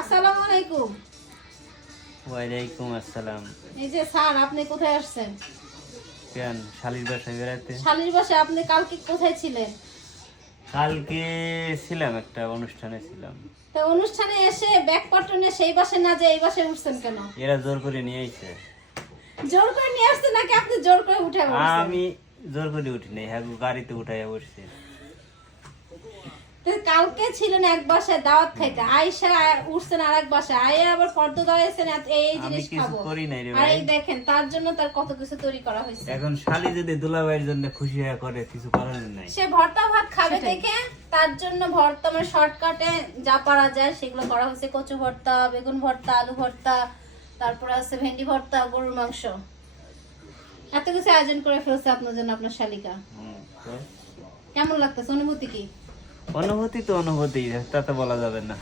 আসসালামু আলাইকুম। ওয়ালাইকুম আসসালাম। এই যে স্যার, আপনি কোথায় আসছেন? কেন শালির বাসায় বেড়াতে? শালির বাসায়? আপনি কালকে কোথায় ছিলেন? কালকে ছিলাম, একটা অনুষ্ঠানে ছিলাম। তো অনুষ্ঠানে এসে ব্যাগপত্র নিয়ে সেই বাসায় না যায় এই বাসায় উঠছেন কেন? এরা জোর করে নিয়ে আইছে। জোর করে নিয়ে আসছেন নাকি আপনি জোর করে উঠে বসছেন? আমি জোর করে উঠি নাই, হ্যাঁ গাড়িতে উঠাইয়া বসছি। তো কালকে ছিলেন এক বাসায় দাওয়াত খাইতে, আইসা উঠছেন আরেক বাসায়, আইয়া আবার ফর্দ দাঁড়াইছেন এই আমি জিনিস কিছু খাবো। করি নাই রে আর ভাই। এই দেখেন, তার জন্য তার কত কিছু তৈরি করা হয়েছে। এখন শালি যদি দুলাভাইয়ের জন্য খুশি হয়ে করে, কিছু করার নাই। সে ভর্তা ভাত খাবে দেখে তার জন্য ভর্তা মানে শর্টকাটে যা পারা যায় সেগুলো করা হয়েছে। কচু ভর্তা, বেগুন ভর্তা, আলু ভর্তা, তারপরে আছে ভেন্ডি ভর্তা, গরুর মাংস, এত কিছু আয়োজন করে ফেলছে আপনার জন্য আপনার শালিকা। তো কেমন লাগতেছে? অনুভূতি কি? অনুভূতি তো অনুভূতি, তা তো বলা যাবে না।